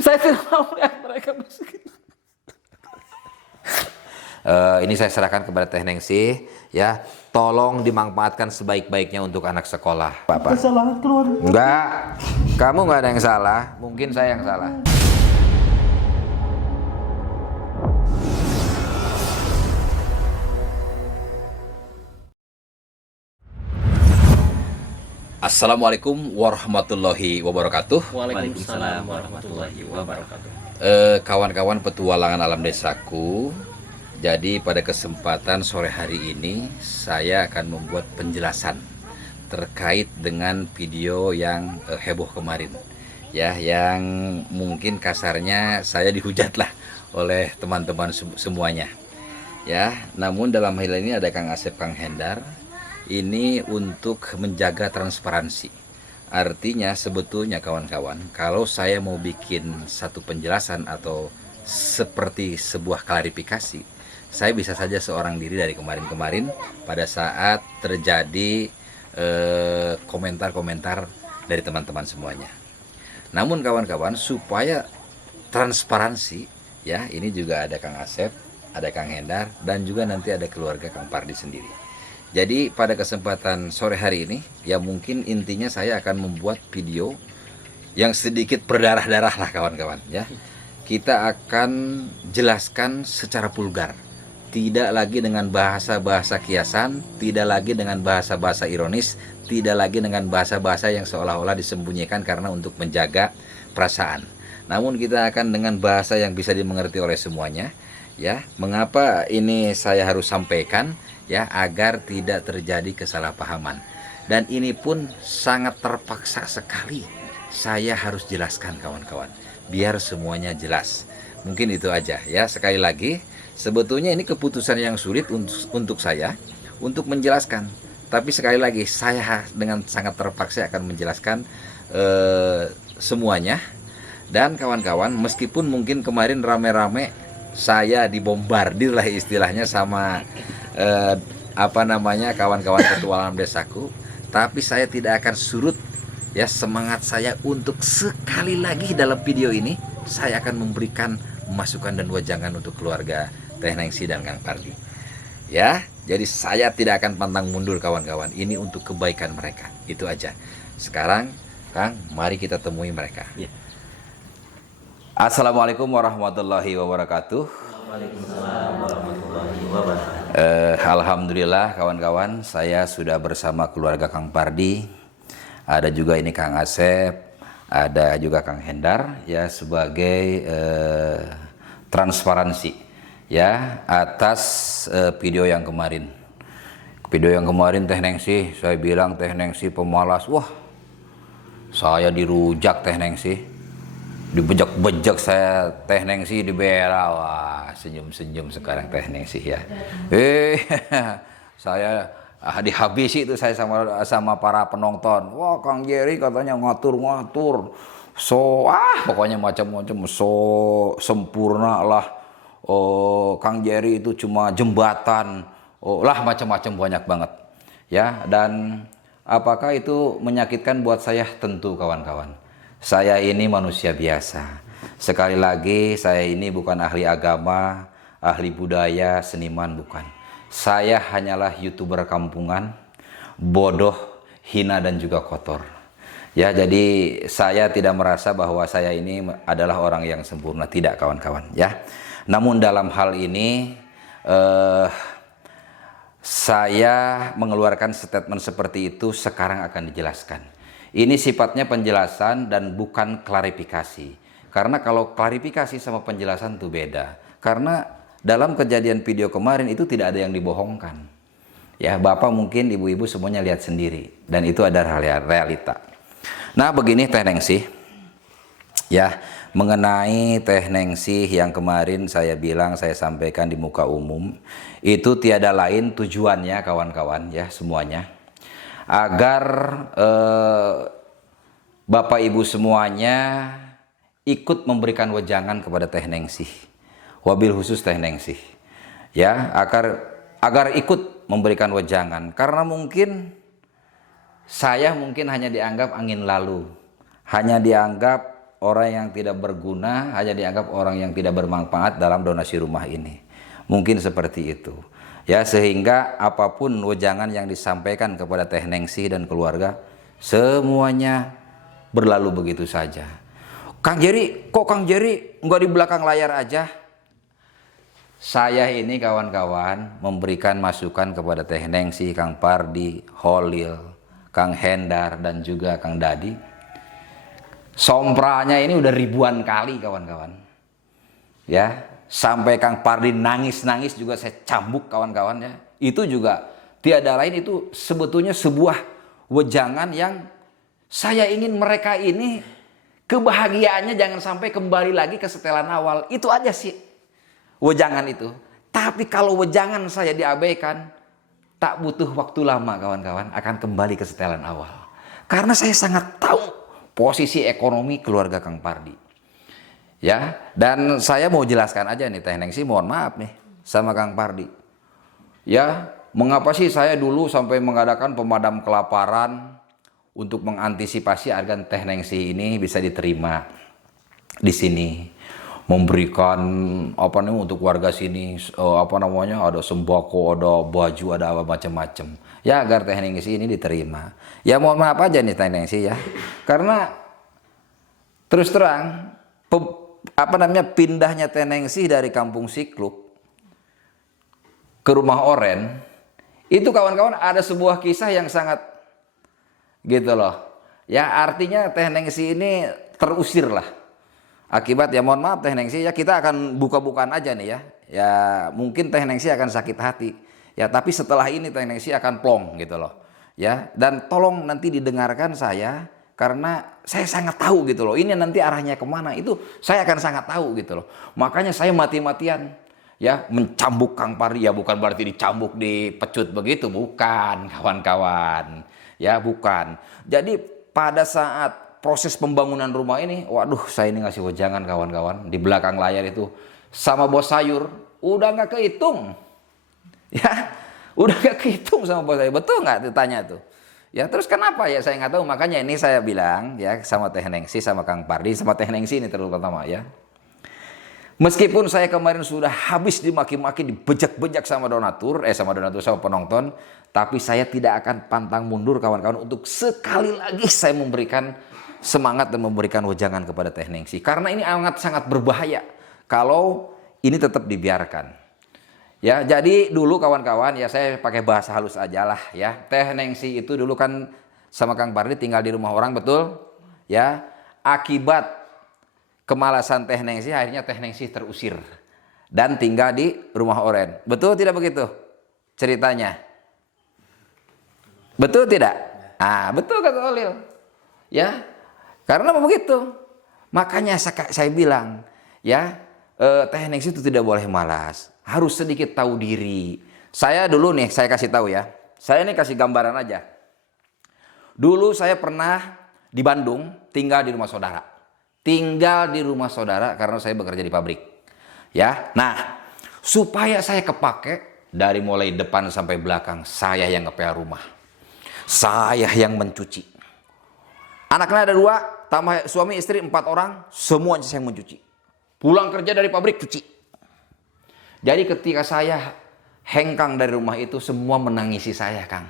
Saya tidak mau melihat mereka miskin. Ini saya serahkan kepada Teh Nengsi, ya. Tolong dimanfaatkan sebaik-baiknya untuk anak sekolah, Bapak. Kesalahan keluarga. Enggak, kamu nggak ada yang salah, mungkin saya yang salah. Assalamualaikum warahmatullahi wabarakatuh. Waalaikumsalam warahmatullahi wabarakatuh. Kawan-kawan petualangan alam desaku, jadi pada kesempatan sore hari ini saya akan membuat penjelasan terkait dengan video yang heboh kemarin, ya, yang mungkin kasarnya saya dihujat lah oleh teman-teman semuanya, ya. Namun dalam hal ini ada Kang Asep, Kang Hendar, ini untuk menjaga transparansi. Artinya sebetulnya kawan-kawan, kalau saya mau bikin satu penjelasan atau seperti sebuah klarifikasi, saya bisa saja seorang diri dari kemarin-kemarin pada saat terjadi komentar-komentar dari teman-teman semuanya. Namun kawan-kawan, supaya transparansi, ya, ini juga ada Kang Asep, ada Kang Hendar, dan juga nanti ada keluarga Kang Pardi sendiri. Jadi pada kesempatan sore hari ini, ya mungkin intinya saya akan membuat video yang sedikit berdarah-darah lah kawan-kawan, ya. Kita akan jelaskan secara vulgar, tidak lagi dengan bahasa-bahasa kiasan, tidak lagi dengan bahasa-bahasa ironis, tidak lagi dengan bahasa-bahasa yang seolah-olah disembunyikan karena untuk menjaga perasaan. Namun kita akan dengan bahasa yang bisa dimengerti oleh semuanya, ya. Mengapa ini saya harus sampaikan? Ya, agar tidak terjadi kesalahpahaman. Dan ini pun sangat terpaksa sekali saya harus jelaskan kawan-kawan, biar semuanya jelas. Mungkin itu aja, ya. Sekali lagi, sebetulnya ini keputusan yang sulit untuk saya untuk menjelaskan. Tapi sekali lagi saya dengan sangat terpaksa akan menjelaskan semuanya. Dan kawan-kawan, meskipun mungkin kemarin rame-rame saya dibombardir lah istilahnya sama kawan-kawan petualangan desaku, tapi saya tidak akan surut, ya, semangat saya untuk sekali lagi dalam video ini saya akan memberikan masukan dan wejangan untuk keluarga Teh Nengsi dan Kang Pardi, ya. Jadi saya tidak akan pantang mundur kawan-kawan, ini untuk kebaikan mereka, itu aja. Sekarang Kang, mari kita temui mereka, ya. Assalamualaikum warahmatullahi wabarakatuh. Waalaikumsalam warahmatullahi wabarakatuh. Alhamdulillah kawan-kawan, saya sudah bersama keluarga Kang Pardi. Ada juga ini Kang Asep, ada juga Kang Hendar, ya, sebagai transparansi, ya, atas video yang kemarin. Video yang kemarin Teh Nengsi, saya bilang Teh Nengsi pemalas. Wah, saya dirujak Teh Nengsi. Dibejak-bejak saya, Teh Nengsi dibela. Wah, senyum-senyum sekarang Teh Nengsi, ya. Saya dihabisi itu saya sama para penonton. Wah, Kang Jerry katanya ngatur-ngatur. Pokoknya macam-macam, so sempurna lah. Oh, Kang Jerry itu cuma jembatan. Oh, lah macam-macam banyak banget. Ya, dan apakah itu menyakitkan buat saya? Tentu kawan-kawan. Saya ini manusia biasa. Sekali lagi, saya ini bukan ahli agama, ahli budaya, seniman, bukan. Saya hanyalah YouTuber kampungan, bodoh, hina, dan juga kotor. Ya, jadi saya tidak merasa bahwa saya ini adalah orang yang sempurna. Tidak, kawan-kawan, ya. Namun dalam hal ini, saya mengeluarkan statement seperti itu sekarang akan dijelaskan. Ini sifatnya penjelasan dan bukan klarifikasi. Karena kalau klarifikasi sama penjelasan itu beda. Karena dalam kejadian video kemarin itu tidak ada yang dibohongkan. Ya, Bapak mungkin ibu-ibu semuanya lihat sendiri. Dan itu adalah realita. Nah, begini Teh Nengsi. Ya, mengenai Teh Nengsi yang kemarin saya bilang, saya sampaikan di muka umum. Itu tiada lain tujuannya kawan-kawan, ya, semuanya. Agar Bapak Ibu semuanya ikut memberikan wejangan kepada Teh Nengsi, wabil khusus Teh Nengsi, ya, agar ikut memberikan wejangan. Karena saya mungkin hanya dianggap angin lalu, hanya dianggap orang yang tidak berguna, hanya dianggap orang yang tidak bermanfaat dalam donasi rumah ini. Mungkin seperti itu. Ya, sehingga apapun wejangan yang disampaikan kepada Teh Nengsi dan keluarga, semuanya berlalu begitu saja. Kang Jerry, kok Kang Jerry nggak di belakang layar aja? Saya ini kawan-kawan memberikan masukan kepada Teh Nengsi, Kang Pardi, Holil, Kang Hendar, dan juga Kang Dadi. Sompranya ini udah ribuan kali kawan-kawan. Ya, sampai Kang Pardi nangis-nangis juga saya cambuk kawan-kawan ya. Itu juga tiada lain, itu sebetulnya sebuah wejangan yang saya ingin mereka ini kebahagiaannya jangan sampai kembali lagi ke setelan awal. Itu aja sih wejangan itu. Tapi kalau wejangan saya diabaikan, tak butuh waktu lama kawan-kawan akan kembali ke setelan awal. Karena saya sangat tahu posisi ekonomi keluarga Kang Pardi. Ya, dan saya mau jelaskan aja nih Teh Nengsi, mohon maaf nih sama Kang Pardi. Ya, mengapa sih saya dulu sampai mengadakan pemadam kelaparan untuk mengantisipasi agar Teh Nengsi ini bisa diterima di sini, memberikan apa namanya untuk warga sini apa namanya, ada sembako, ada baju, ada apa macam-macam. Ya, agar Teh Nengsi ini diterima. Ya mohon maaf aja nih Teh Nengsi ya. Karena terus terang pindahnya Teh Nengsi dari Kampung Sikluk ke Rumah Oren itu kawan-kawan ada sebuah kisah yang sangat gitu loh. Ya, artinya Teh Nengsi ini terusir lah. Akibat ya mohon maaf Teh Nengsi ya, kita akan buka-bukaan aja nih ya. Ya mungkin Teh Nengsi akan sakit hati. Ya tapi setelah ini Teh Nengsi akan plong gitu loh. Ya, dan tolong nanti didengarkan saya karena saya sangat tahu gitu loh. Ini nanti arahnya kemana itu saya akan sangat tahu gitu loh. Makanya saya mati-matian ya mencambuk Kang Pardi. Ya bukan berarti dicambuk dipecut begitu, bukan kawan-kawan. Ya bukan. Jadi pada saat proses pembangunan rumah ini, waduh saya ini ngasih wejangan kawan-kawan. Di belakang layar itu sama bos sayur udah nggak kehitung. Ya udah gak kehitung sama bos saya, betul nggak ditanya tuh? Ya terus kenapa ya saya nggak tahu. Makanya ini saya bilang ya sama Teh Nengsi, sama Kang Pardi, sama Teh Nengsi ini terutama ya. Meskipun saya kemarin sudah habis dimaki-maki, dibejak-bejak sama donatur, sama penonton, tapi saya tidak akan pantang mundur kawan-kawan untuk sekali lagi saya memberikan semangat dan memberikan wejangan kepada Teh Nengsi. Karena ini sangat berbahaya kalau ini tetap dibiarkan. Ya, jadi dulu kawan-kawan ya saya pakai bahasa halus aja lah ya. Teh Nengsi itu dulu kan sama Kang Pardi tinggal di rumah orang, betul? Ya, akibat kemalasan Teh Nengsi akhirnya Teh Nengsi terusir dan tinggal di Rumah Oren. Betul tidak begitu ceritanya? Betul tidak? Ah, betul kata Olil. Ya. Karena begitu. Makanya saya bilang, ya, Teh Nengsi itu tidak boleh malas. Harus sedikit tahu diri. Saya dulu nih, saya kasih tahu ya. Saya ini kasih gambaran aja. Dulu saya pernah di Bandung tinggal di rumah saudara. Tinggal di rumah saudara karena saya bekerja di pabrik. Ya. Nah, supaya saya kepake dari mulai depan sampai belakang, saya yang ngepel rumah. Saya yang mencuci. Anaknya ada 2, tambah suami istri 4 orang, semuanya saya mencuci. Pulang kerja dari pabrik cuci. Jadi ketika saya hengkang dari rumah itu, semua menangisi saya, Kang.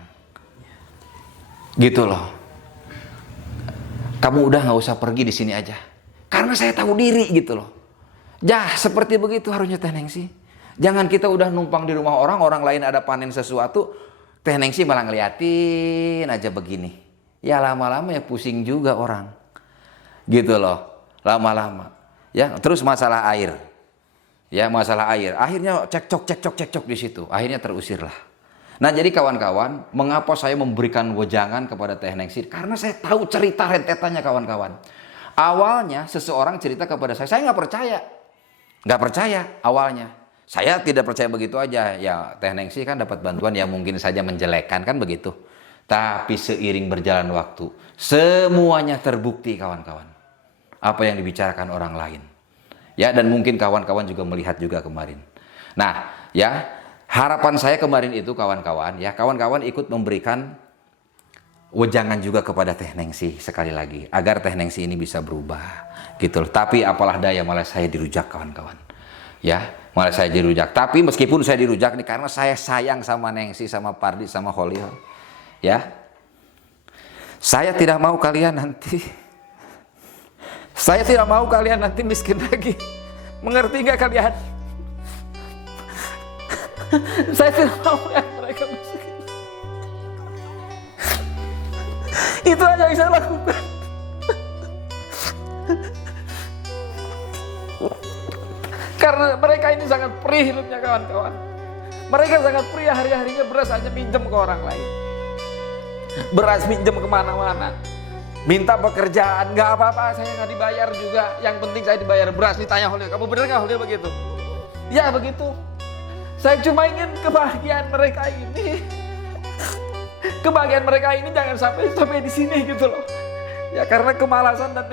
Gitu loh. Kamu udah nggak usah pergi di sini aja. Karena saya tahu diri gitu loh. Ya seperti begitu harusnya Teh Nengsi. Jangan kita udah numpang di rumah orang, orang lain ada panen sesuatu, Teh Nengsi malah ngeliatin aja begini. Ya lama-lama ya pusing juga orang. Gitu loh. Lama-lama. Ya, terus masalah air. Ya, masalah air. Akhirnya cekcok di situ. Akhirnya terusirlah. Nah, jadi kawan-kawan, mengapa saya memberikan wejangan kepada Teh Nengsi? Karena saya tahu cerita rentetannya kawan-kawan. Awalnya seseorang cerita kepada saya nggak percaya. Nggak percaya awalnya. Saya tidak percaya begitu aja. Ya, Teh Nengsi kan dapat bantuan yang mungkin saja menjelekkan kan begitu. Tapi seiring berjalan waktu, semuanya terbukti kawan-kawan. Apa yang dibicarakan orang lain. Ya, dan mungkin kawan-kawan juga melihat juga kemarin. Nah, ya, harapan saya kemarin itu kawan-kawan, ya, kawan-kawan ikut memberikan wejangan juga kepada Teh Nengsi sekali lagi agar Teh Nengsi ini bisa berubah gitu loh. Tapi apalah daya, malah saya dirujak kawan-kawan. Ya, malah saya dirujak. Tapi meskipun saya dirujak nih karena saya sayang sama Nengsi, sama Pardi, sama Holil. Ya. Saya tidak mau kalian nanti miskin lagi. Mengerti nggak kalian? Saya tidak mau lihat mereka miskin. Itu aja yang saya lakukan. Karena mereka ini sangat perih hidupnya kawan-kawan. Mereka sangat perih, hari-harinya beras aja pinjam ke orang lain. Beras pinjam kemana-mana. Minta pekerjaan, nggak apa-apa, saya nggak dibayar juga. Yang penting saya dibayar beras. Ditanya Holil, kamu bener nggak Holil begitu? Ya begitu. Saya cuma ingin kebahagiaan mereka ini. Kebahagiaan mereka ini jangan sampai di sini gitu loh. Ya karena kemalasan dan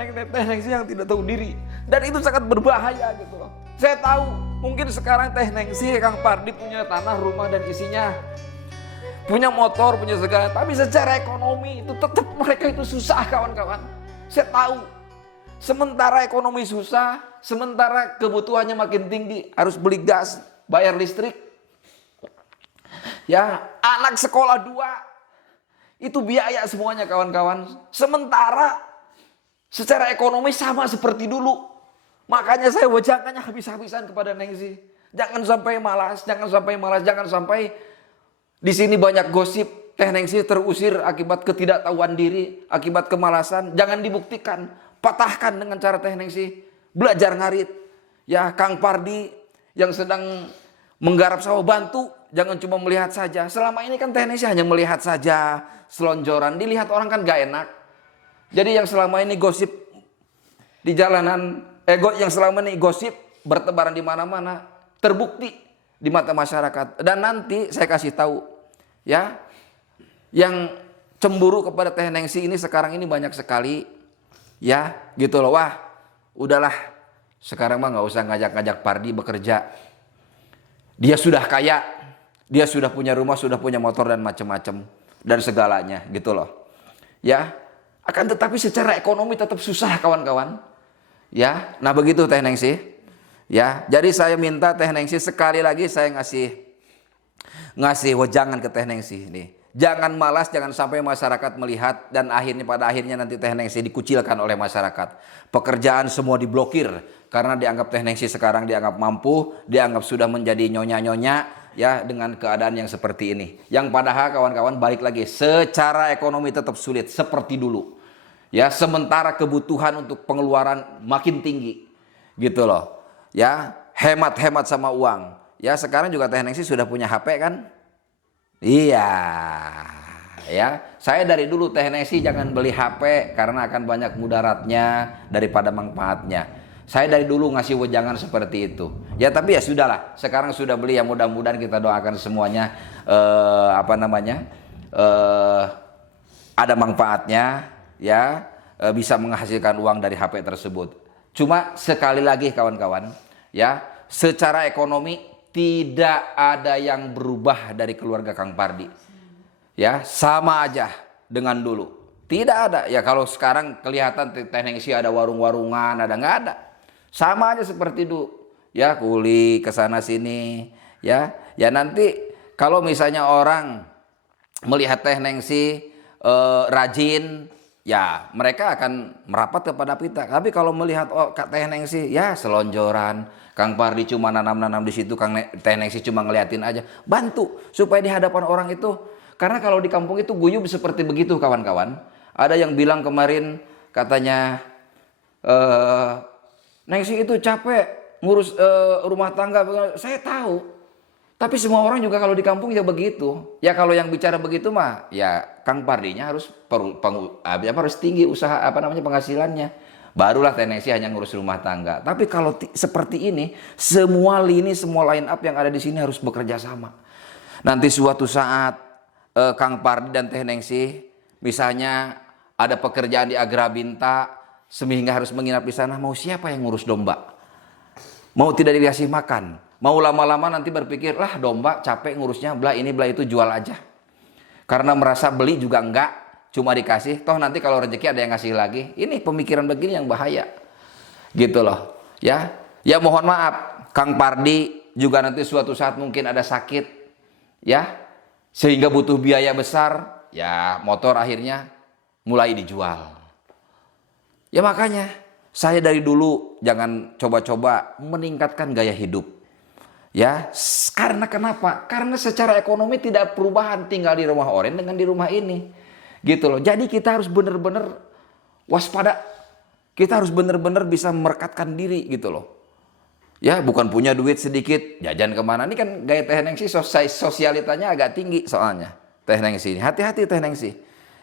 Nengsi yang tidak tahu diri. Dan itu sangat berbahaya gitu loh. Saya tahu mungkin sekarang Teh Nengsi, Kang Pardi punya tanah, rumah dan isinya. Punya motor, punya segala. Tapi secara ekonomi itu tetap mereka itu susah kawan-kawan. Saya tahu. Sementara ekonomi susah, sementara kebutuhannya makin tinggi. Harus beli gas, bayar listrik. Ya, anak sekolah 2. Itu biaya semuanya kawan-kawan. Sementara secara ekonomi sama seperti dulu. Makanya saya wejangannya habis-habisan kepada Nengsi. Jangan sampai malas, jangan sampai di sini banyak gosip. Teh Nengsi terusir akibat ketidaktahuan diri, akibat kemalasan. Jangan dibuktikan, patahkan dengan cara Teh Nengsi belajar ngarit. Ya, Kang Pardi yang sedang menggarap sawah bantu, jangan cuma melihat saja. Selama ini kan Teh Nengsi hanya melihat saja, selonjoran. Dilihat orang kan gak enak. Jadi yang selama ini gosip di jalanan, yang selama ini gosip bertebaran di mana-mana, terbukti di mata masyarakat. Dan nanti saya kasih tahu, ya, yang cemburu kepada Teh Nengsi ini sekarang ini banyak sekali, ya, gitu loh. Wah, udahlah, sekarang mah nggak usah ngajak-ngajak Pardi bekerja. Dia sudah kaya, dia sudah punya rumah, sudah punya motor dan macam-macam dan segalanya, gitu loh. Ya, akan tetapi secara ekonomi tetap susah kawan-kawan. Ya, nah begitu Teh Nengsi. Ya, jadi saya minta Teh Nengsi sekali lagi saya ngasih wejangan ke Teh Nengsi nih. Jangan malas, jangan sampai masyarakat melihat dan pada akhirnya nanti Teh Nengsi dikucilkan oleh masyarakat. Pekerjaan semua diblokir karena dianggap Teh Nengsi sekarang dianggap mampu, dianggap sudah menjadi nyonya-nyonya ya dengan keadaan yang seperti ini. Yang padahal kawan-kawan balik lagi secara ekonomi tetap sulit seperti dulu. Ya, sementara kebutuhan untuk pengeluaran makin tinggi. Gitu loh. Ya, hemat-hemat sama uang. Ya, sekarang juga Teh Nengsi sudah punya HP kan? Iya. Ya, saya dari dulu Teh Nengsi jangan beli HP karena akan banyak mudaratnya daripada manfaatnya. Saya dari dulu ngasih wejangan seperti itu. Ya, tapi ya sudahlah. Sekarang sudah beli, ya mudah-mudahan kita doakan semuanya ada manfaatnya, ya, bisa menghasilkan uang dari HP tersebut. Cuma sekali lagi kawan-kawan, ya, secara ekonomi tidak ada yang berubah dari keluarga Kang Pardi. Ya, sama aja dengan dulu. Tidak ada. Ya kalau sekarang kelihatan Teh Nengsi ada warung-warungan, ada nggak ada. Sama aja seperti dulu. Ya, kuli ke sana sini, ya. Ya nanti kalau misalnya orang melihat Teh Nengsi rajin, ya mereka akan merapat kepada kita. Tapi kalau melihat Teh Nengsi ya selonjoran, Kang Pardi cuma nanam-nanam di situ, Teh Nengsi cuma ngeliatin aja. Bantu supaya di hadapan orang itu, karena kalau di kampung itu guyub seperti begitu kawan-kawan. Ada yang bilang kemarin katanya Nengsi itu capek ngurus rumah tangga. Saya tahu. Tapi semua orang juga kalau di kampung ya begitu. Ya kalau yang bicara begitu mah ya Kang Pardinya harus harus tinggi usaha penghasilannya. Barulah Teh Nengsi hanya ngurus rumah tangga. Tapi kalau seperti ini, semua lini, semua line up yang ada di sini harus bekerja sama. Nanti suatu saat Kang Pardi dan Teh Nengsi misalnya ada pekerjaan di Agrabinta sehingga harus menginap di sana, mau siapa yang ngurus domba? Mau tidak dikasih makan? Mau lama-lama nanti berpikir, lah domba capek ngurusnya, belah ini belah itu, jual aja. Karena merasa beli juga enggak, cuma dikasih, toh nanti kalau rezeki ada yang ngasih lagi. Ini pemikiran begini yang bahaya. Gitu loh. Ya, ya mohon maaf, Kang Pardi juga nanti suatu saat mungkin ada sakit, ya, sehingga butuh biaya besar, ya motor akhirnya mulai dijual. Ya makanya saya dari dulu jangan coba-coba meningkatkan gaya hidup. Ya, karena kenapa? Karena secara ekonomi tidak perubahan tinggal di rumah Oren dengan di rumah ini. Gitu loh. Jadi kita harus benar-benar waspada. Kita harus benar-benar bisa merekatkan diri gitu loh. Ya, bukan punya duit sedikit, jajan kemana. Ini kan gaya Teh Nengsi sosialitanya agak tinggi soalnya. Teh Nengsi ini, hati-hati Teh Nengsi.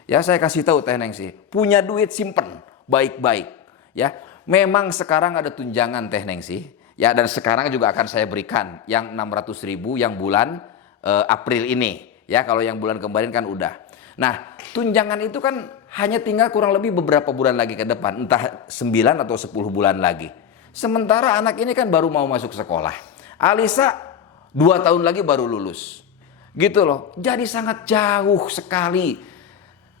Ya, saya kasih tahu Teh Nengsi, punya duit simpen baik-baik. Ya, memang sekarang ada tunjangan Teh Nengsi. Ya, dan sekarang juga akan saya berikan yang 600.000 yang bulan April ini. Ya, kalau yang bulan kemarin kan udah. Nah, tunjangan itu kan hanya tinggal kurang lebih beberapa bulan lagi ke depan. Entah 9 atau 10 bulan lagi. Sementara anak ini kan baru mau masuk sekolah. Alisa 2 tahun lagi baru lulus. Gitu loh. Jadi sangat jauh sekali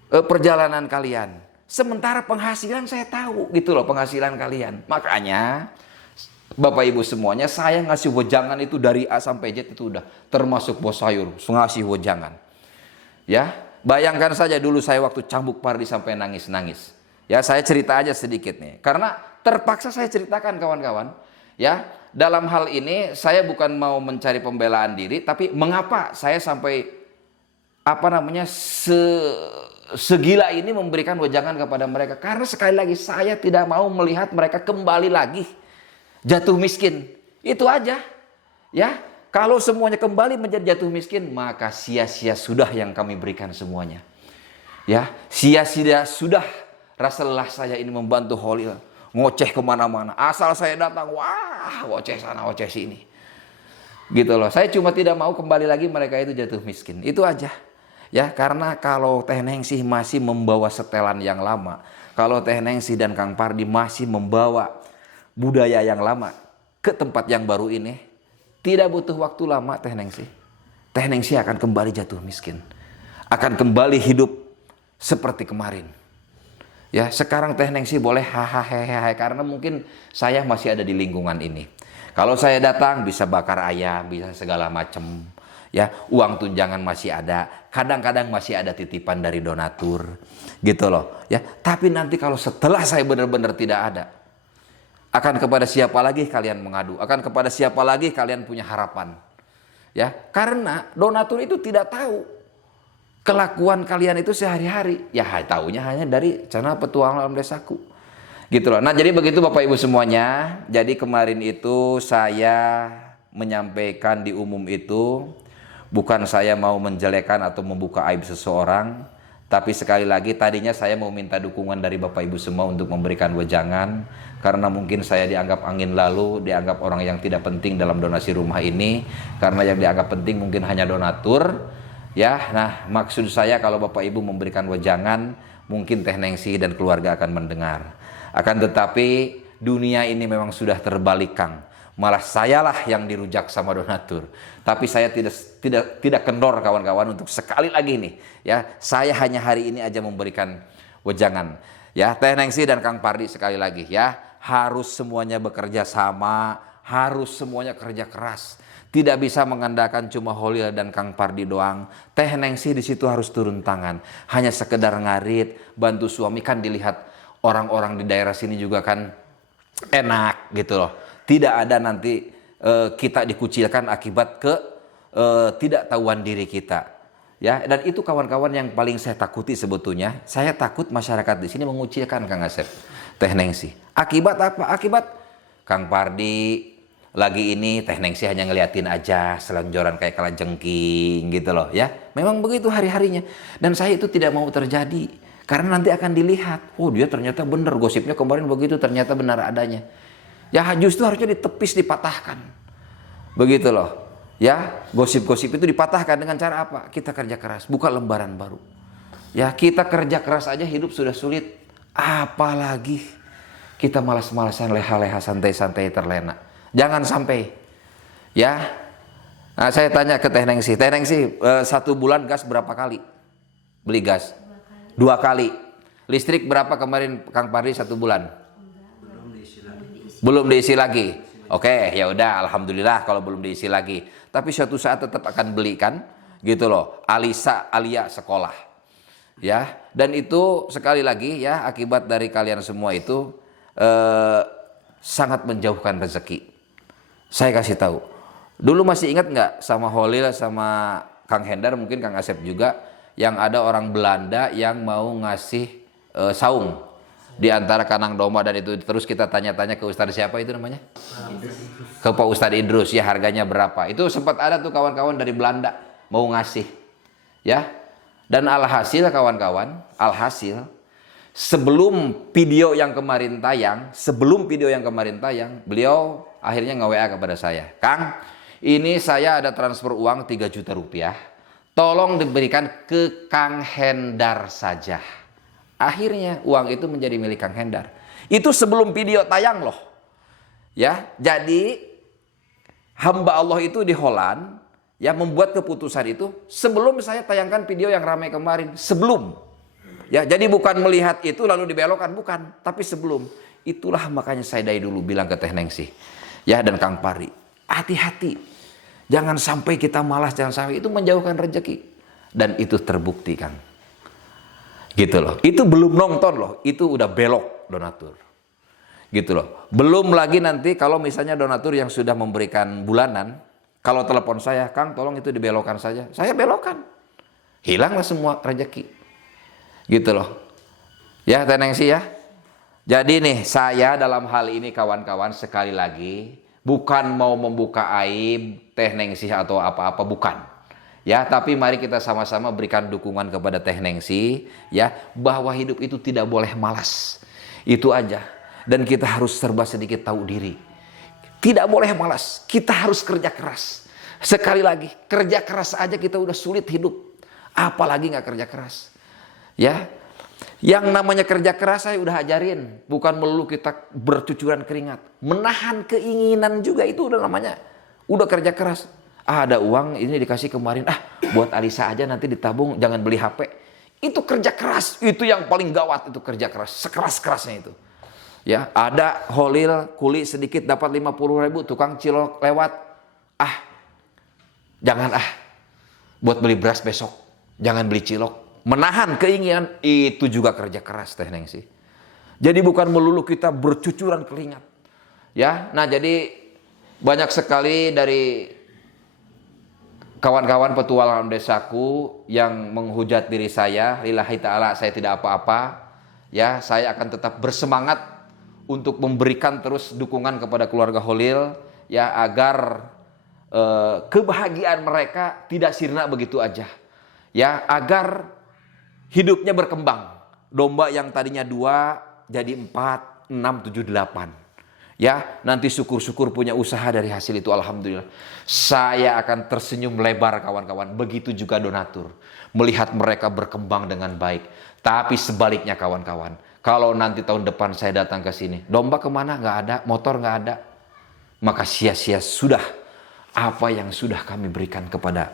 perjalanan kalian. Sementara penghasilan saya tahu gitu loh penghasilan kalian. Makanya Bapak Ibu semuanya, saya ngasih wejangan itu dari A sampai Z itu udah termasuk bos sayur, ngasih wejangan. Ya, bayangkan saja dulu saya waktu Cambuk Pardi sampai nangis-nangis. Ya, saya cerita aja sedikit nih. Karena terpaksa saya ceritakan kawan-kawan. Ya, dalam hal ini saya bukan mau mencari pembelaan diri, tapi mengapa saya sampai segila ini memberikan wejangan kepada mereka? Karena sekali lagi saya tidak mau melihat mereka kembali lagi jatuh miskin. Itu aja. Ya, kalau semuanya kembali menjadi jatuh miskin, maka sia-sia sudah yang kami berikan semuanya. Ya, sia-sia sudah rasa lelah saya ini membantu Holil. Ngoceh kemana-mana. Asal saya datang, wah, ngoceh sana, ngoceh sini. Gitu loh. Saya cuma tidak mau kembali lagi mereka itu jatuh miskin. Itu aja. Ya, karena kalau Teh Nengsi masih membawa setelan yang lama, kalau Teh Nengsi dan Kang Pardi masih membawa budaya yang lama ke tempat yang baru ini, tidak butuh waktu lama Teh Nengsi. Teh Nengsi akan kembali jatuh miskin. Akan kembali hidup seperti kemarin. Ya, sekarang Teh Nengsi boleh hahaha karena mungkin saya masih ada di lingkungan ini. Kalau saya datang bisa bakar ayam, bisa segala macam. Ya, uang tunjangan masih ada, kadang-kadang masih ada titipan dari donatur. Gitu loh, ya. Tapi nanti kalau setelah saya benar-benar tidak ada, akan kepada siapa lagi kalian mengadu? Akan kepada siapa lagi kalian punya harapan? Ya, karena donatur itu tidak tahu kelakuan kalian itu sehari-hari. Ya, taunya hanya dari channel Petualangan Alam Desaku. Gitu loh. Nah, jadi begitu Bapak Ibu semuanya. Jadi kemarin itu saya menyampaikan di umum itu bukan saya mau menjelekan atau membuka aib seseorang, tapi sekali lagi tadinya saya mau minta dukungan dari Bapak Ibu semua untuk memberikan wejangan. Karena mungkin saya dianggap angin lalu, dianggap orang yang tidak penting dalam donasi rumah ini. Karena yang dianggap penting mungkin hanya donatur. Ya, nah maksud saya kalau Bapak Ibu memberikan wejangan, mungkin Teh Nengsi dan keluarga akan mendengar. Akan tetapi dunia ini memang sudah terbalik, Kang. Malah sayalah yang dirujak sama donatur. Tapi saya tidak kendor kawan-kawan untuk sekali lagi nih. Ya, saya hanya hari ini aja memberikan wejangan. Ya, Teh Nengsi dan Kang Pardi sekali lagi ya. Harus semuanya bekerja sama, harus semuanya kerja keras. Tidak bisa mengandalkan cuma Holil dan Kang Pardi doang. Teh Nengsi di situ harus turun tangan. Hanya sekedar ngarit, bantu suami kan dilihat orang-orang di daerah sini juga kan enak gitu loh. Tidak ada nanti kita dikucilkan akibat tidak tahuan diri kita. Ya, dan itu kawan-kawan yang paling saya takuti sebetulnya. Saya takut masyarakat di sini mengucilkan Kang Asep, Teh Nengsi. Akibat apa? Akibat Kang Pardi lagi ini Teh Nengsi hanya ngeliatin aja selonjoran kayak kalajengking gitu loh ya. Memang begitu hari-harinya. Dan saya itu tidak mau terjadi. Karena nanti akan dilihat, oh dia ternyata benar gosipnya kemarin begitu, ternyata benar adanya. Ya justru harusnya ditepis, dipatahkan. Begitu loh. Ya, gosip-gosip itu dipatahkan dengan cara apa? Kita kerja keras, buka lembaran baru. Ya, kita kerja keras aja hidup sudah sulit. Apalagi kita malas-malasan, leha-leha, santai-santai, terlena. Jangan sampai. Ya. Nah, saya tanya ke Teh Nengsi. Teh Nengsi, 1 bulan gas berapa kali? Beli gas? 2 kali. Listrik berapa kemarin Kang Pardi 1 bulan? Belum diisi lagi. Oke, ya udah, alhamdulillah kalau belum diisi lagi. Tapi suatu saat tetap akan belikan, gitu loh. Alia sekolah, ya. Dan itu sekali lagi ya, akibat dari kalian semua itu sangat menjauhkan rezeki. Saya kasih tahu. Dulu masih ingat nggak sama Holil sama Kang Hendar, mungkin Kang Asep juga, yang ada orang Belanda yang mau ngasih saung di antara kandang domba, dan itu terus kita tanya-tanya ke Ustadz siapa itu namanya? Ke Pak Ustadz Idrus, ya harganya berapa? Itu sempat ada tuh kawan-kawan dari Belanda mau ngasih, ya. Dan alhasil kawan-kawan, sebelum video yang kemarin tayang, beliau akhirnya nge-WA kepada saya, Kang, ini saya ada transfer uang 3 juta rupiah, tolong diberikan ke Kang Hendar saja. Akhirnya uang itu menjadi milik Kang Hendar. Itu sebelum video tayang loh. Ya, jadi hamba Allah itu di Holland ya membuat keputusan itu sebelum saya tayangkan video yang ramai kemarin, sebelum. Ya, jadi bukan melihat itu lalu dibelokkan, bukan, tapi sebelum. Itulah makanya saya dari dulu bilang ke Teh Nengsi, ya, dan Kang Pardi, hati-hati. Jangan sampai kita malas, jangan sampai itu menjauhkan rezeki. Dan itu terbukti, Kang. Gitu loh. Itu belum nonton loh, itu udah belok donatur. Gitu loh. Belum lagi nanti kalau misalnya donatur yang sudah memberikan bulanan, kalau telepon saya, Kang tolong itu dibelokkan saja. Saya belokkan. Hilanglah semua rezeki. Gitu loh. Ya, Teh Nengsi ya. Jadi nih, saya dalam hal ini kawan-kawan sekali lagi bukan mau membuka aib Teh Nengsi atau apa-apa, bukan. Ya, tapi mari kita sama-sama berikan dukungan kepada Teh Nengsi, ya, bahwa hidup itu tidak boleh malas. Itu aja. Dan kita harus serba sedikit tahu diri. Tidak boleh malas, kita harus kerja keras. Sekali lagi, kerja keras aja kita udah sulit hidup. Apalagi nggak kerja keras. Ya, yang namanya kerja keras saya udah ajarin. Bukan melulu kita bercucuran keringat. Menahan keinginan juga itu udah namanya. Udah kerja keras. Ada uang ini dikasih kemarin, buat Alisa aja nanti ditabung, jangan beli HP. Itu kerja keras, itu yang paling gawat, itu kerja keras, sekeras-kerasnya itu. Ya, ada Holil kuli sedikit dapat 50.000, tukang cilok lewat, jangan buat beli beras besok, jangan beli cilok. Menahan keinginan itu juga kerja keras, Teh Nengsi. Jadi bukan melulu kita bercucuran keringat. Ya, nah jadi banyak sekali dari kawan-kawan petualangan desaku yang menghujat diri saya, lillahi ta'ala saya tidak apa-apa, ya, saya akan tetap bersemangat untuk memberikan terus dukungan kepada keluarga Holil, ya, agar kebahagiaan mereka tidak sirna begitu aja, ya, agar hidupnya berkembang. Domba yang tadinya 2 jadi 4, 6, 7, 8. Ya, nanti syukur-syukur punya usaha dari hasil itu, alhamdulillah. Saya akan tersenyum lebar kawan-kawan. Begitu juga donatur. Melihat mereka berkembang dengan baik. Tapi sebaliknya kawan-kawan. Kalau nanti tahun depan saya datang ke sini. Domba kemana? Nggak ada. Motor nggak ada. Maka sia-sia sudah apa yang sudah kami berikan kepada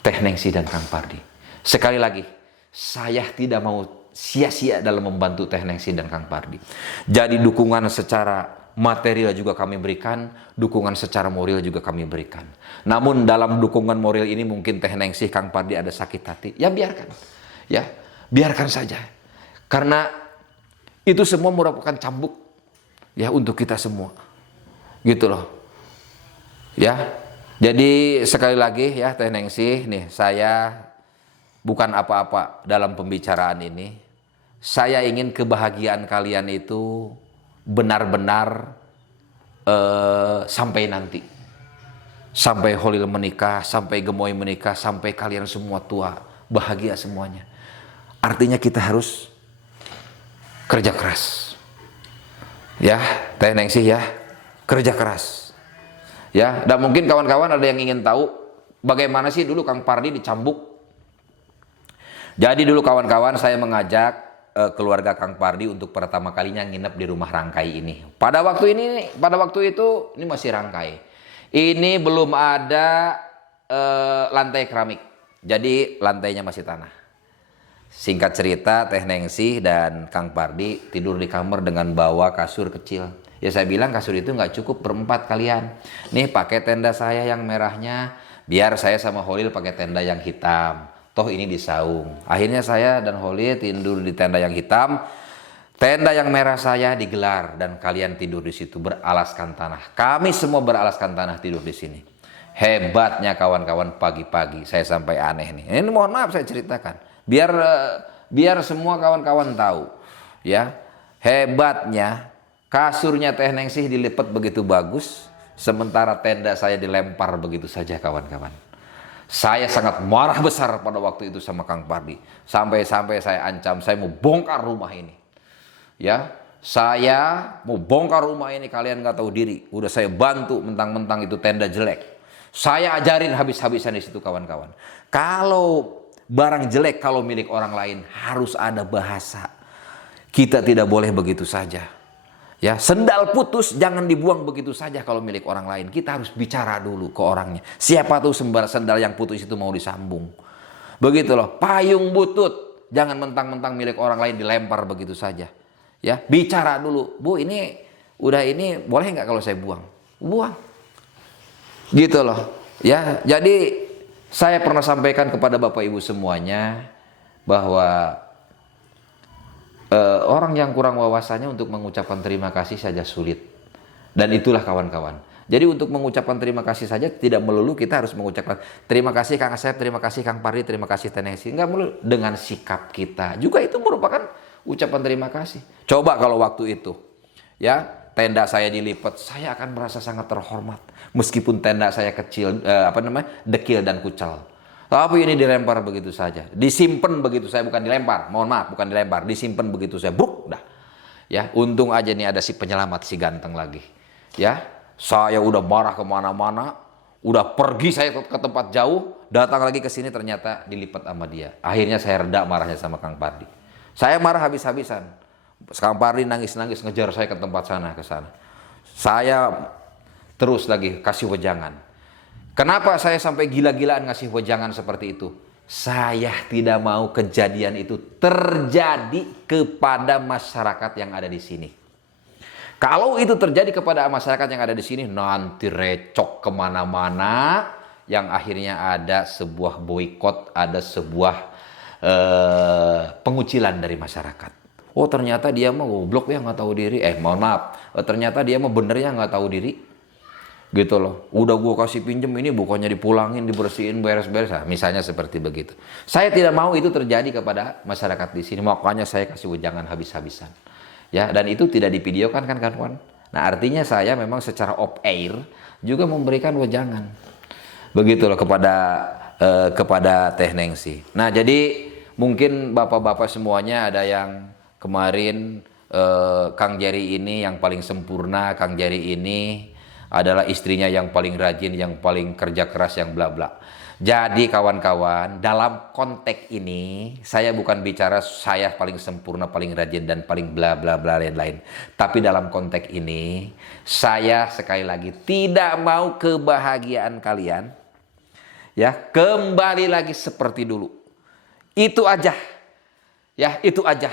Teh Nengsi dan Kang Pardi. Sekali lagi, saya tidak mau sia-sia dalam membantu Teh Nengsi dan Kang Pardi. Jadi dukungan secara material juga kami berikan, dukungan secara moral juga kami berikan. Namun dalam dukungan moral ini mungkin Teh Nengsi, Kang Pardi ada sakit hati, ya biarkan. Ya, biarkan saja. Karena itu semua merupakan cambuk ya untuk kita semua. Gitu loh. Ya. Jadi sekali lagi ya Teh Nengsi, nih saya bukan apa-apa dalam pembicaraan ini. Saya ingin kebahagiaan kalian itu benar-benar sampai nanti. Sampai Holil menikah, sampai Gemoy menikah, sampai kalian semua tua, bahagia semuanya. Artinya kita harus kerja keras. Ya, Teh Nengsi ya, kerja keras. Ya, dan mungkin kawan-kawan ada yang ingin tahu bagaimana sih dulu Kang Pardi dicambuk. Jadi dulu kawan-kawan saya mengajak keluarga Kang Pardi untuk pertama kalinya nginep di rumah Rangkai ini. Pada waktu itu ini masih Rangkai. Ini belum ada lantai keramik. Jadi lantainya masih tanah. Singkat cerita, Teh Nengsi dan Kang Pardi tidur di kamar dengan bawa kasur kecil. Ya saya bilang kasur itu nggak cukup berempat kalian. Nih pakai tenda saya yang merahnya, biar saya sama Holil pakai tenda yang hitam. Toh ini di saung. Akhirnya saya dan Holil tidur di tenda yang hitam. Tenda yang merah saya digelar dan kalian tidur di situ beralaskan tanah. Kami semua beralaskan tanah tidur di sini. Hebatnya kawan-kawan, pagi-pagi saya sampai aneh nih. Ini mohon maaf saya ceritakan. Biar semua kawan-kawan tahu. Ya, hebatnya kasurnya Teh Nengsih dilipat begitu bagus, sementara tenda saya dilempar begitu saja kawan-kawan. Saya sangat marah besar pada waktu itu sama Kang Pardi. Sampai-sampai saya ancam saya mau bongkar rumah ini. Ya, saya mau bongkar rumah ini, kalian nggak tahu diri. Udah saya bantu mentang-mentang itu tenda jelek. Saya ajarin habis-habisan di situ kawan-kawan. Kalau barang jelek kalau milik orang lain harus ada bahasa. Kita tidak boleh begitu saja. Ya, sendal putus jangan dibuang begitu saja kalau milik orang lain. Kita harus bicara dulu ke orangnya. Siapa tuh sendal yang putus itu mau disambung. Begitu loh. Payung butut jangan mentang-mentang milik orang lain dilempar begitu saja. Ya, bicara dulu. Bu, ini udah ini boleh nggak kalau saya buang? Buang. Gitu loh. Ya, jadi saya pernah sampaikan kepada Bapak Ibu semuanya bahwa orang yang kurang wawasannya untuk mengucapkan terima kasih saja sulit. Dan itulah kawan-kawan. Jadi untuk mengucapkan terima kasih saja tidak melulu kita harus mengucapkan terima kasih Kang Asep, terima kasih Kang Pardi, terima kasih Teh Nengsi. Enggak melulu, dengan sikap kita juga itu merupakan ucapan terima kasih. Coba kalau waktu itu ya tenda saya dilipat, saya akan merasa sangat terhormat. Meskipun tenda saya kecil, dekil dan kucel. Tapi ini dilempar begitu saja. Disimpan begitu saya, bukan dilempar. Mohon maaf, bukan dilempar. Disimpan begitu saya. Bruk, dah. Ya, untung aja nih ada si penyelamat, si ganteng lagi. Ya, saya udah marah kemana-mana. Udah pergi saya ke tempat jauh. Datang lagi ke sini ternyata dilipat sama dia. Akhirnya saya reda marahnya sama Kang Pardi. Saya marah habis-habisan. Kang Pardi nangis-nangis ngejar saya ke tempat sana, ke sana. Saya terus lagi kasih wejangan. Kenapa saya sampai gila-gilaan ngasih wejangan seperti itu? Saya tidak mau kejadian itu terjadi kepada masyarakat yang ada di sini. Kalau itu terjadi kepada masyarakat yang ada di sini, nanti recok kemana-mana, yang akhirnya ada sebuah boikot, ada sebuah pengucilan dari masyarakat. Oh ternyata dia mau goblok ya nggak tahu diri. Mohon maaf, ternyata dia mau benernya nggak tahu diri. Gitu loh, udah gue kasih pinjem ini bukannya dipulangin, dibersihin, beres-beres, nah, misalnya seperti begitu. Saya tidak mau itu terjadi kepada masyarakat di sini, makanya saya kasih wejangan habis-habisan. Ya, dan itu tidak divideokan kan kawan. Nah artinya saya memang secara off air juga memberikan wejangan, begitu loh kepada Teh Nengsi. Nah jadi mungkin bapak-bapak semuanya ada yang kemarin Kang Jerry ini yang paling sempurna, Kang Jerry ini adalah istrinya yang paling rajin, yang paling kerja keras, yang bla bla. Jadi kawan-kawan, dalam konteks ini saya bukan bicara saya paling sempurna, paling rajin dan paling bla bla bla lain-lain. Tapi dalam konteks ini saya sekali lagi tidak mau kebahagiaan kalian ya kembali lagi seperti dulu. Itu aja. Ya, itu aja.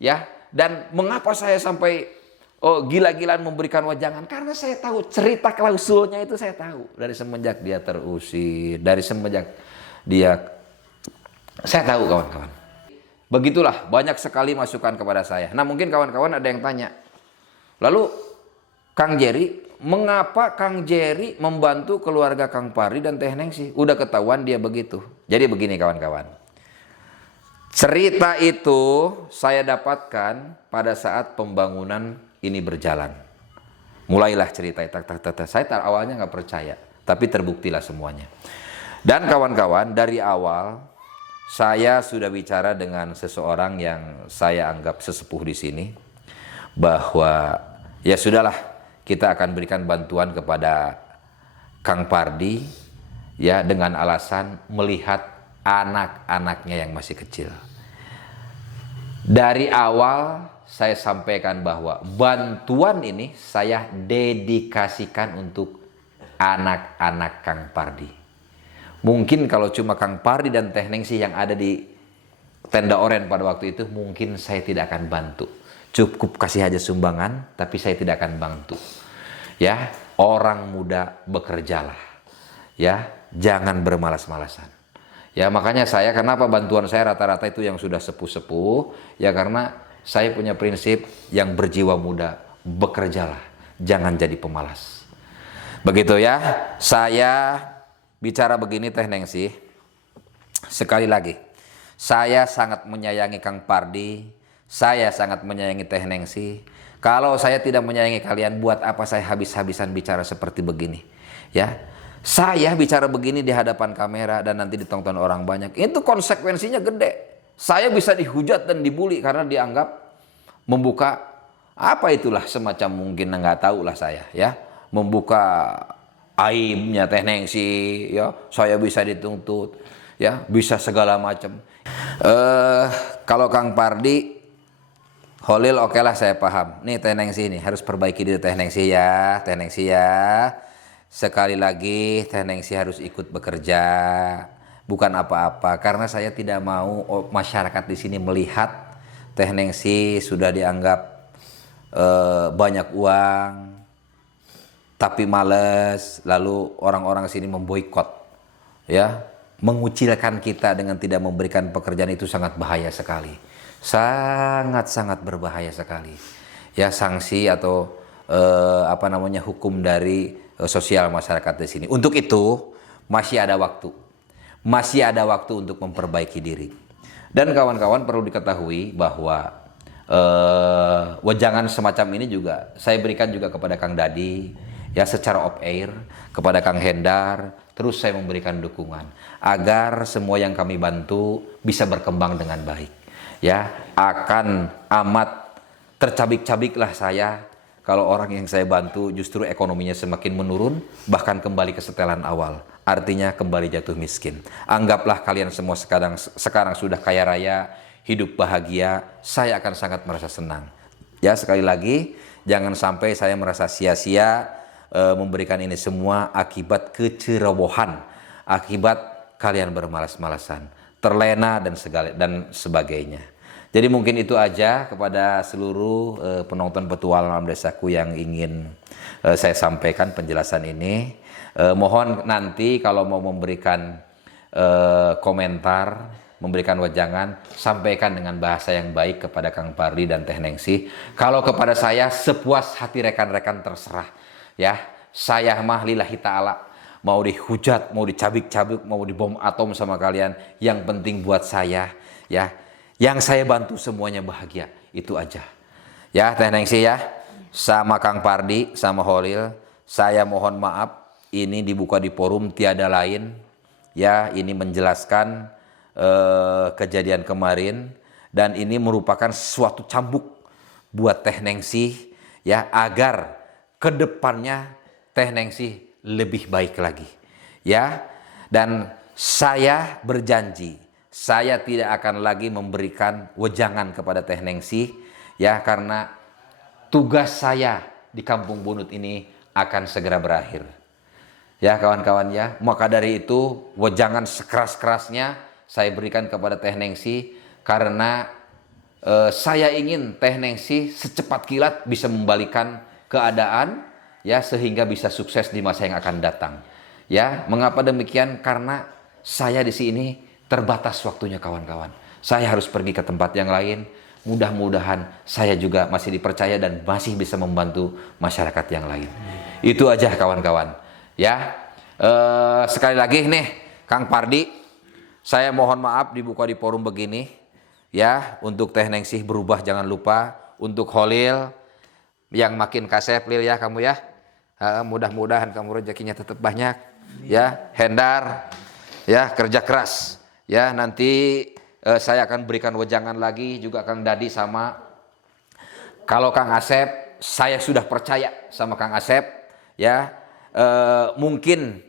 Ya, dan mengapa saya sampai gila-gilaan memberikan wejangan? Karena saya tahu cerita klausulnya itu, saya tahu dari semenjak dia terusir, dari semenjak dia, saya tahu kawan-kawan. Begitulah banyak sekali masukan kepada saya. Nah mungkin kawan-kawan ada yang tanya, lalu Kang Jerry, mengapa Kang Jerry membantu keluarga Kang Pardi dan Teh Nengsi? Udah ketahuan dia begitu. Jadi begini kawan-kawan, cerita itu saya dapatkan pada saat pembangunan ini berjalan. Mulailah cerita, saya awalnya nggak percaya, tapi terbuktilah semuanya. Dan kawan-kawan, dari awal saya sudah bicara dengan seseorang yang saya anggap sesepuh di sini, bahwa ya sudahlah, kita akan berikan bantuan kepada Kang Pardi ya dengan alasan melihat anak-anaknya yang masih kecil. Dari awal saya sampaikan bahwa bantuan ini saya dedikasikan untuk anak-anak Kang Pardi. Mungkin kalau cuma Kang Pardi dan Teh Nengsi yang ada di tenda oren pada waktu itu, mungkin saya tidak akan bantu. Cukup kasih aja sumbangan, tapi saya tidak akan bantu. Ya, orang muda bekerjalah. Ya, jangan bermalas-malasan. Ya, makanya saya, kenapa bantuan saya rata-rata itu yang sudah sepuh-sepuh, ya karena saya punya prinsip yang berjiwa muda, bekerjalah, jangan jadi pemalas. Begitu ya, saya bicara begini Teh Nengsi, sekali lagi, saya sangat menyayangi Kang Pardi, saya sangat menyayangi Teh Nengsi. Kalau saya tidak menyayangi kalian, buat apa saya habis-habisan bicara seperti begini? Ya, saya bicara begini di hadapan kamera dan nanti ditonton orang banyak, itu konsekuensinya gede. Saya bisa dihujat dan dibully karena dianggap membuka apa itulah, semacam mungkin nggak tahu lah saya ya, membuka aibnya Teh Nengsi ya, saya bisa dituntut ya, bisa segala macam. Kalau Kang Pardi, Holil oke lah, saya paham. Nih Teh Nengsi ini harus perbaiki diri Teh Nengsi ya, Teh Nengsi ya. Sekali lagi Teh Nengsi harus ikut bekerja, bukan apa-apa, karena saya tidak mau masyarakat di sini melihat Teh Nengsi sudah dianggap banyak uang, tapi males, lalu orang-orang sini memboikot, ya, mengucilkan kita dengan tidak memberikan pekerjaan. Itu sangat bahaya sekali, sangat-sangat berbahaya sekali. Ya, sanksi atau hukum dari sosial masyarakat di sini. Untuk itu masih ada waktu untuk memperbaiki diri. Dan kawan-kawan perlu diketahui bahwa wejangan semacam ini juga saya berikan juga kepada Kang Dadi ya, secara off air, kepada Kang Hendar. Terus saya memberikan dukungan agar semua yang kami bantu bisa berkembang dengan baik. Ya, akan amat tercabik-cabiklah saya kalau orang yang saya bantu justru ekonominya semakin menurun, bahkan kembali ke setelan awal. Artinya kembali jatuh miskin. Anggaplah kalian semua sekarang sudah kaya raya, hidup bahagia, saya akan sangat merasa senang. Ya, sekali lagi, jangan sampai saya merasa sia-sia memberikan ini semua akibat kecerobohan, akibat kalian bermalas-malasan, terlena dan sebagainya. Jadi mungkin itu aja kepada seluruh penonton Petualangan Alam Desaku yang ingin saya sampaikan penjelasan ini. Mohon nanti kalau mau memberikan komentar, memberikan wejangan, sampaikan dengan bahasa yang baik kepada Kang Pardi dan Teh Nengsi. Kalau kepada saya, sepuas hati rekan-rekan terserah. Ya, saya mah lillahi ta'ala, mau dihujat, mau dicabik-cabik, mau dibom atom sama kalian, yang penting buat saya ya, yang saya bantu semuanya bahagia, itu aja. Ya Teh Nengsi ya, sama Kang Pardi, sama Holil, saya mohon maaf, ini dibuka di forum tiada lain ya, ini menjelaskan kejadian kemarin, dan ini merupakan suatu cambuk buat Teh Nengsi ya, agar kedepannya Teh Nengsi lebih baik lagi ya. Dan saya berjanji, saya tidak akan lagi memberikan wejangan kepada Teh Nengsi ya, karena tugas saya di Kampung Bunut ini akan segera berakhir ya kawan-kawan ya. Maka dari itu wejangan sekeras-kerasnya saya berikan kepada Teh Nengsi, karena saya ingin Teh Nengsi secepat kilat bisa membalikan keadaan ya, sehingga bisa sukses di masa yang akan datang. Ya, mengapa demikian? Karena saya di sini terbatas waktunya kawan-kawan. Saya harus pergi ke tempat yang lain. Mudah-mudahan saya juga masih dipercaya dan masih bisa membantu masyarakat yang lain. Itu aja kawan-kawan. Ya, sekali lagi nih Kang Pardi, saya mohon maaf dibuka di forum begini. Ya, untuk Teh Nengsi berubah jangan lupa. Untuk Holil yang makin kasep Lil ya kamu ya. Mudah-mudahan kamu rezekinya tetap banyak ya. Hendar ya, kerja keras ya. Nanti saya akan berikan wejangan lagi juga Kang Dadi sama. Kalau Kang Asep, saya sudah percaya sama Kang Asep ya. Mungkin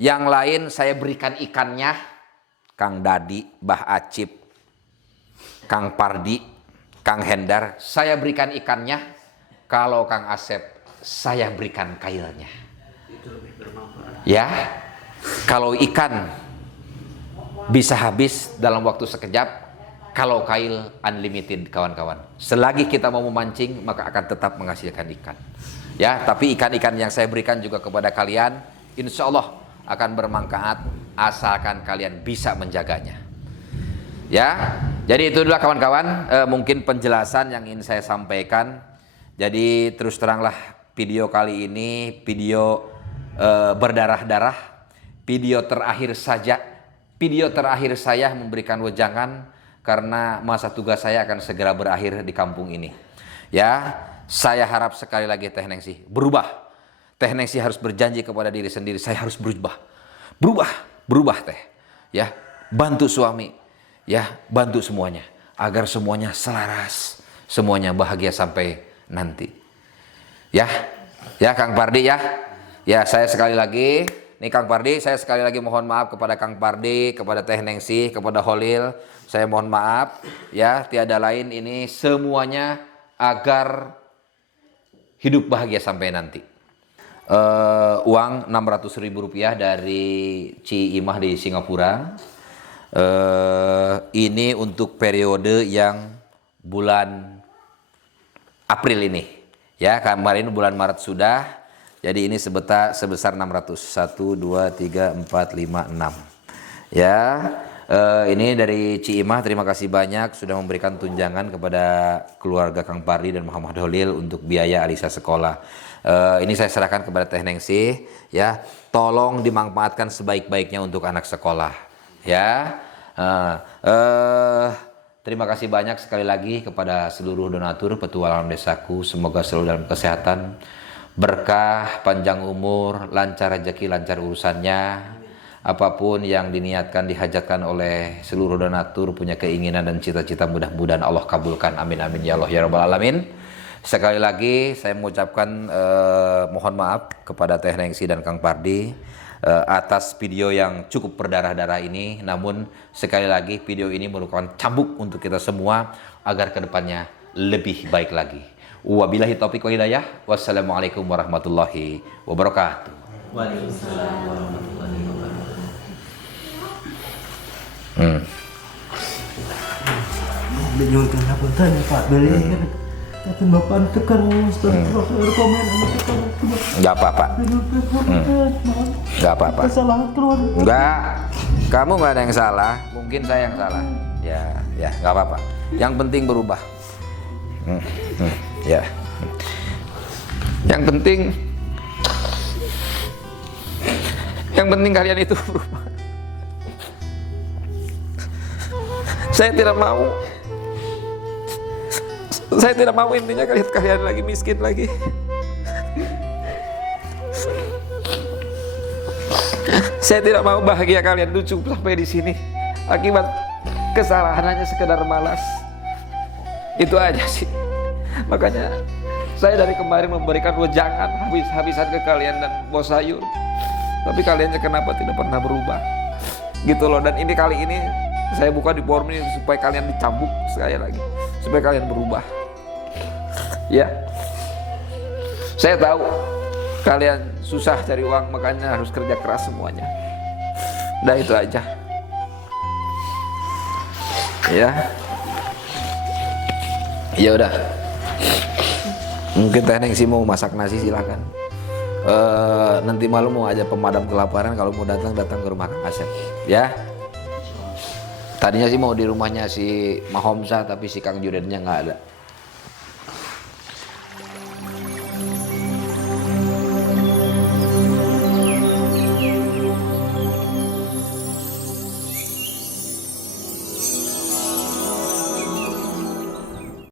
yang lain saya berikan ikannya, Kang Dadi, Bah Acip, Kang Pardi, Kang Hendar, saya berikan ikannya. Kalau Kang Asep, saya berikan kailnya. Itu lebih bermanfaat. Ya, kalau ikan bisa habis dalam waktu sekejap, kalau kail unlimited kawan-kawan. Selagi kita mau memancing maka akan tetap menghasilkan ikan. Ya, tapi ikan-ikan yang saya berikan juga kepada kalian, insya Allah akan bermanfaat asalkan kalian bisa menjaganya. Ya, jadi itu adalah kawan-kawan mungkin penjelasan yang ingin saya sampaikan. Jadi terus teranglah video kali ini video berdarah-darah, video terakhir saja, video terakhir saya memberikan wejangan karena masa tugas saya akan segera berakhir di kampung ini. Ya, saya harap sekali lagi Teh Nengsi berubah. Teh Nengsi harus berjanji kepada diri sendiri, saya harus berubah. Berubah Teh. Ya, bantu suami. Ya, bantu semuanya agar semuanya selaras, semuanya bahagia sampai nanti. Ya. Ya Kang Pardi ya. Ya, saya sekali lagi, nih Kang Pardi, saya sekali lagi mohon maaf kepada Kang Pardi, kepada Teh Nengsi, kepada Holil. Saya mohon maaf ya, tiada lain ini semuanya agar hidup bahagia sampai nanti. Uang Rp600.000 dari Ci Imah di Singapura. Ini untuk periode yang bulan April ini. Ya, kemarin bulan Maret sudah. Jadi ini sebesar 600. 1, 2, 3, 4, 5, 6. Ya, ini dari Ci Imah, terima kasih banyak sudah memberikan tunjangan kepada keluarga Kang Pardi dan Muhammad Holil untuk biaya Alisa sekolah. Ini saya serahkan kepada Teh Nengsi, ya. Tolong dimanfaatkan sebaik-baiknya untuk anak sekolah, ya. Terima kasih banyak sekali lagi kepada seluruh donatur petualangan desaku. Semoga selalu dalam kesehatan, berkah, panjang umur, lancar rezeki, lancar urusannya. Apapun yang diniatkan, dihajatkan oleh seluruh donatur, punya keinginan dan cita-cita, mudah-mudahan Allah kabulkan. Amin amin ya Allah ya rabbal alamin. Sekali lagi saya mengucapkan mohon maaf kepada Teh Nengsi dan Kang Pardi atas video yang cukup berdarah-darah ini. Namun sekali lagi video ini merupakan cambuk untuk kita semua agar kedepannya lebih baik lagi. Wabillahi taufiq wa hidayah. Wassalamualaikum warahmatullahi wabarakatuh. Waalaikumsalam warahmatullahi wabarakatuh. Dinyurkan apa tanya Pak dari kata bapak tekan komen tekan Enggak apa-apa. Enggak apa-apa. Kesalahan keluar. Enggak. Kamu enggak ada yang salah, mungkin saya yang salah. Ya, enggak apa-apa. Yang penting berubah. Ya. Yang penting kalian itu berubah. Saya tidak mau intinya kalian lagi miskin lagi. Saya tidak mau bahagia kalian lucu sampai di sini akibat kesalahan hanya sekedar malas. Itu aja sih. Makanya saya dari kemarin memberikan wejangan habis-habisan ke kalian dan Bos Sayur. Tapi kaliannya kenapa tidak pernah berubah? Gitu loh. Dan ini kali ini saya buka di forum ini supaya kalian dicambuk sekali lagi, supaya kalian berubah. Ya. Saya tahu kalian susah cari uang, makanya harus kerja keras semuanya. Udah itu aja. Ya. Ya udah. Mungkin Teh Nengsi mau masak nasi silakan. Nanti malam mau aja pemadam kelaparan, kalau mau datang ke rumah Kang Asep. Ya. Tadinya sih mau di rumahnya si Mahomsa tapi si Kang Judennya nggak ada.